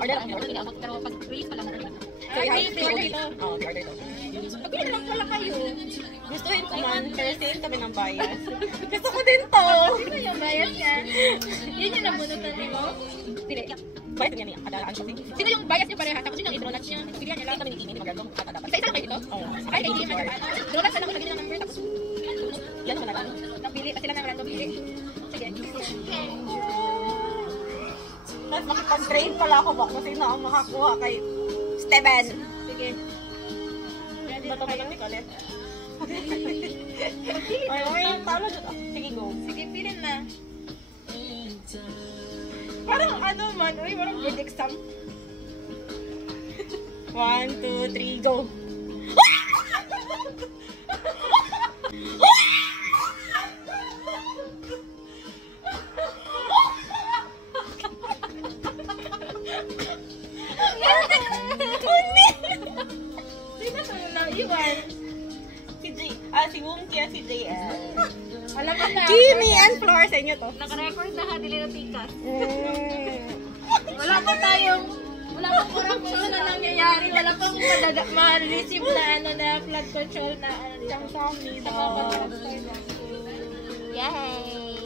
Order lang. Pero pag release pa lang. So, i-order dito. Oo, i-order dito. Pag-order lang pala kayo. Gustuhin ko man, pero same kami ng bias. Gusto ko din to. Sino yung bias niya? Yun yung nabunutan mo? Pili. Bias niya niya. Adaan siya. Sino yung bias niya pareha? Tapos yun yung i-draw niya. Pilihan niya lang. Kami ni Kimi, ni Magandong at dapat. Isa-isa lang kayo dito? Oo. Ay, kay Kim. Draw lang sa lang ko lagi ng number. Tapos, Yan naman na lang. napili. Kasi lang naman pili. Sige. Tapos makipag-train pala ako ba kung sino ang makakuha kay Steven. Sige. Ready na Bato kayo? lang ulit. Ay, talo dyan. Sige, go. Sige, pilin na. Parang ano man, uy, parang good exam. 1, 2, 3, go. Sino sa na iwan? Si Wongki at si JL. Alam mo na. Kimi and Flor sa inyo to. Naka-record na ha, dili na tikas. Wala pa tayong, wala pang corruption na nangyayari. Wala pang ma-receive na ano na flood control na ano. Isang sami Sa mga contractor na. Yay!